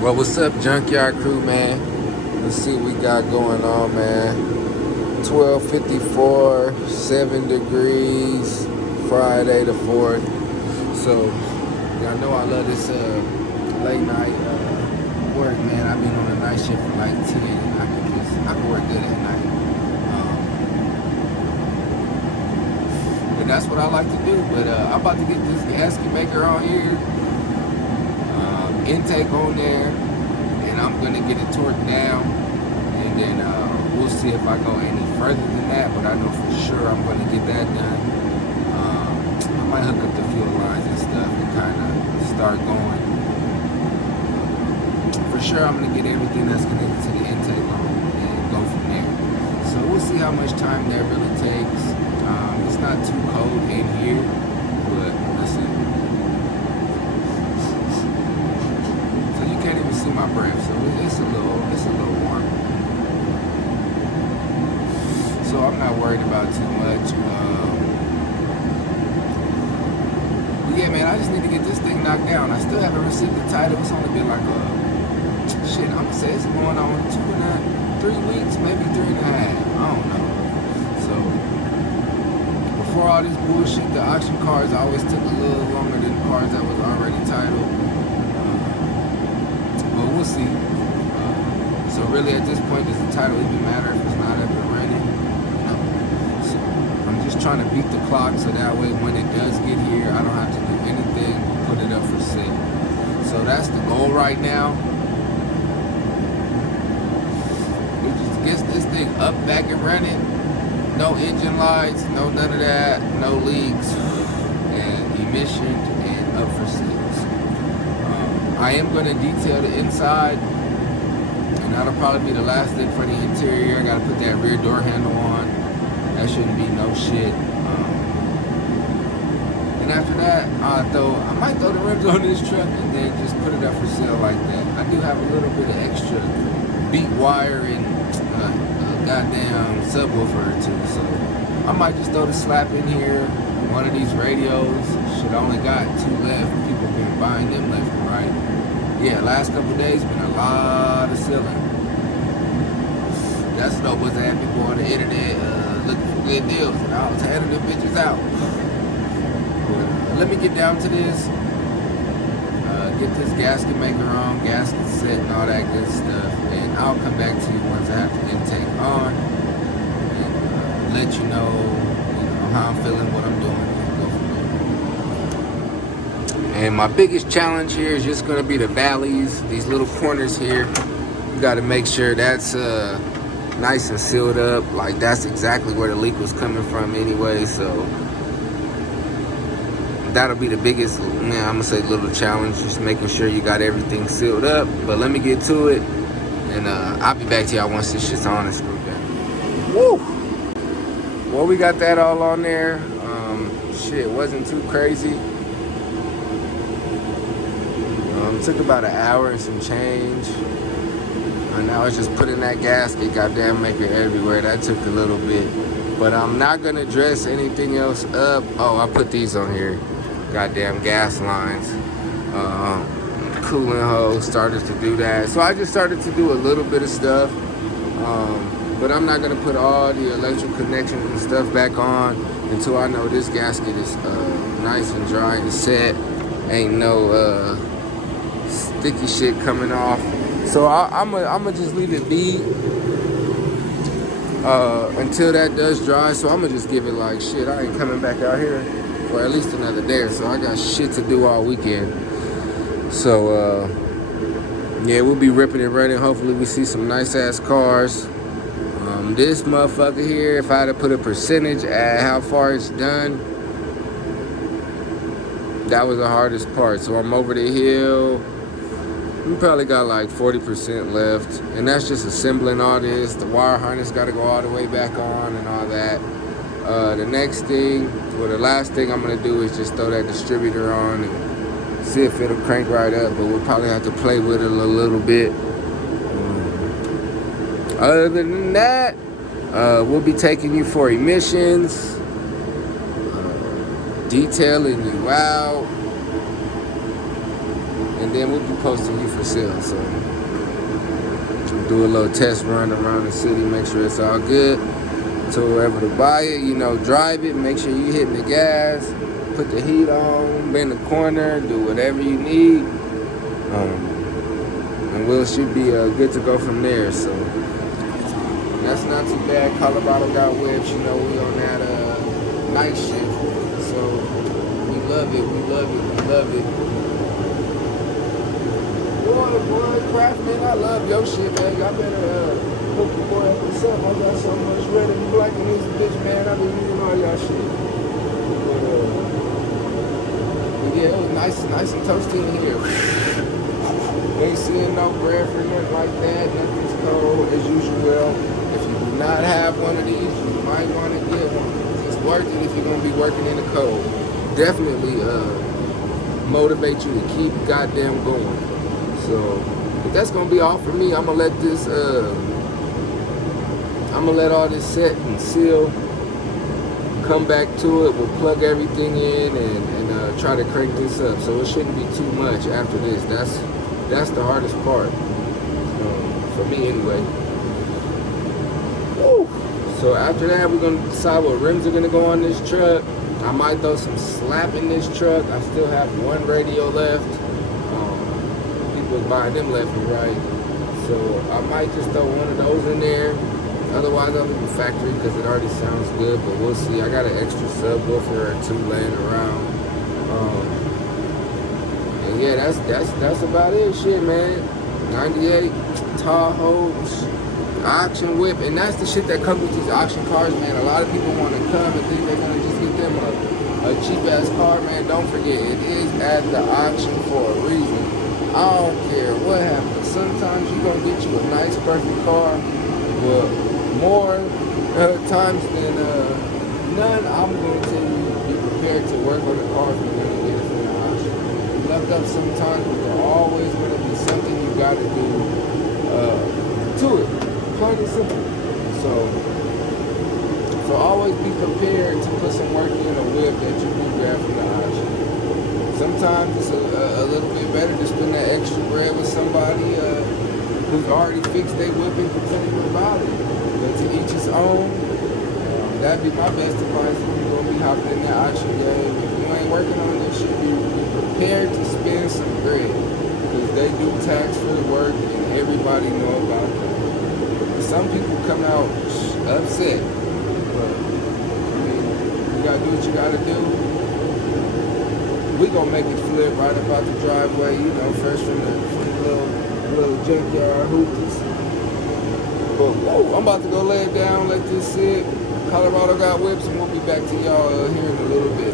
Well, what's up, Junkyard Crew, man? Let's see what we got going on, man. 12:54, 7 degrees, Friday the 4th. So, y'all know I love this late night work, man. I've been on a night shift for like 10. I can work good at night. And that's what I like to do. But I'm about to get this gasket maker on here. Intake on there, and I'm gonna get it torqued down, and then we'll see if I go any further than that, but I know for sure I'm gonna get that done. I might hook up the fuel lines and stuff and kind of start going. For sure I'm gonna get everything that's connected to the intake on and go from there. So we'll see how much time that really takes. It's not too cold in here, but listen, can't even see my breath, so it's a little warm. So I'm not worried about too much. But yeah, man, I just need to get this thing knocked down. I still haven't received the title. It's only been like I'm gonna say it's going on 3 weeks, maybe 3.5. I don't know. So before all this bullshit, the auction cars always took a little longer than cars that was already titled. But we'll see. So really at this point, does the title even matter if it's not up and running? No. So I'm just trying to beat the clock so that way when it does get here, I don't have to do anything, put it up for sale. So that's the goal right now. We just get this thing up, back and running. No engine lights, no none of that, no leaks, and emissions, and up for sale. I am going to detail the inside, and that'll probably be the last thing for the interior. I got to put that rear door handle on. That shouldn't be no shit. And after that, I might throw the rims on this truck and then just put it up for sale like that. I do have a little bit of extra beat wire and a goddamn subwoofer or two, so I might just throw the slap in here. One of these radios. Shit, I only got 2 left. People been buying them left and right. Yeah, last couple days been a lot of selling. That's what was at people on the internet looking for good deals, and I was handing them bitches out. But let me get down to this. Get this gasket maker on, gasket set, and all that good stuff, and I'll come back to you once I have the intake on, and let you know how I'm feeling, what I'm doing. And my biggest challenge here is just going to be the valleys, these little corners here. You got to make sure that's nice and sealed up. Like that's exactly where the leak was coming from anyway. So that'll be the biggest, I'm going to say little challenge, just making sure you got everything sealed up. But let me get to it, and I'll be back to y'all once this shit's on and screwed down. Woo! Well, we got that all on there. Shit, wasn't too crazy. Took about an hour and some change. And now it's just putting that gasket, goddamn maker everywhere. That took a little bit. But I'm not gonna dress anything else up. Oh, I put these on here. Goddamn gas lines. Cooling hose, started to do that. So I just started to do a little bit of stuff. But I'm not gonna put all the electrical connections and stuff back on until I know this gasket is nice and dry and set. Ain't no sticky shit coming off. So I'm gonna just leave it be until that does dry. So I'm gonna just give it like shit. I ain't coming back out here for at least another day or so. I got shit to do all weekend. So yeah, we'll be ripping and running. Hopefully we see some nice ass cars. This motherfucker here, if I had to put a percentage at how far it's done, that was the hardest part. So I'm over the hill. We probably got like 40% left, and that's just assembling all this. The wire harness got to go all the way back on and all that. The next thing, or the last thing I'm gonna do is just throw that distributor on and see if it'll crank right up, but we'll probably have to play with it a little bit. Other than that, we'll be taking you for emissions, detailing you out, and then we'll be posting you for sale. So do a little test run around the city, make sure it's all good. So whoever to buy it, you know, drive it, make sure you hitting the gas, put the heat on, bend the corner, do whatever you need, and we should be good to go from there. So that's not too bad. Colorado got whips, you know, we on that night shift, so we love it, we love it, we love it. Boy, Craftman, I love your shit, man. Y'all better hook your boy up with something. I got so much red and black in this bitch, man. I been using all y'all shit. But yeah, it was nice and toasty in here. Ain't seeing no bread for nothing like that. Nothing's cold as usual. If you do not have one of these, you might want to get one. It's worth it if you're gonna be working in the cold. Definitely motivate you to keep goddamn going. So, but that's gonna be all for me. I'm gonna let this, I'm gonna let all this set and seal. Come back to it. We'll plug everything in and try to crank this up. So it shouldn't be too much after this. That's the hardest part for me anyway. Woo. So after that, we're gonna decide what rims are gonna go on this truck. I might throw some slap in this truck. I still have one radio left. Was buying them left and right, so I might just throw one of those in there. Otherwise I'll leave the factory because it already sounds good, but we'll see. I got an extra subwoofer or two laying around, and yeah, that's about it. Shit, man. 98 Tahoe auction whip, and that's the shit that comes with these auction cars, man. A lot of people want to come and think they're gonna just get them a cheap ass car, man. Don't forget, it is at the auction for a reason. I don't care what happens. Sometimes you're going to get you a nice, perfect car. But more times than none, I'm going to tell you, be prepared to work on the car if you're going to get it from the auction. You're left up sometimes, but there's always going to be something you got to do to it. Plain and simple. So always be prepared to put some work in a whip that you do grab from the auction. Sometimes it's a little bit better to spend that extra bread with somebody who's already fixed their whip and can tell you about it. But to each his own. That'd be my best advice if you're going to be hopping in that auction game. If you ain't working on this shit, be prepared to spend some bread. Because they do tax for the work and everybody know about that. Some people come out upset. But, I mean, you got to do what you got to do. We gonna make it flip right about the driveway, you know, fresh from the little junkyard hoopers. But whoa, I'm about to go lay it down, let this sit. Colorado got whips, and we'll be back to y'all here in a little bit.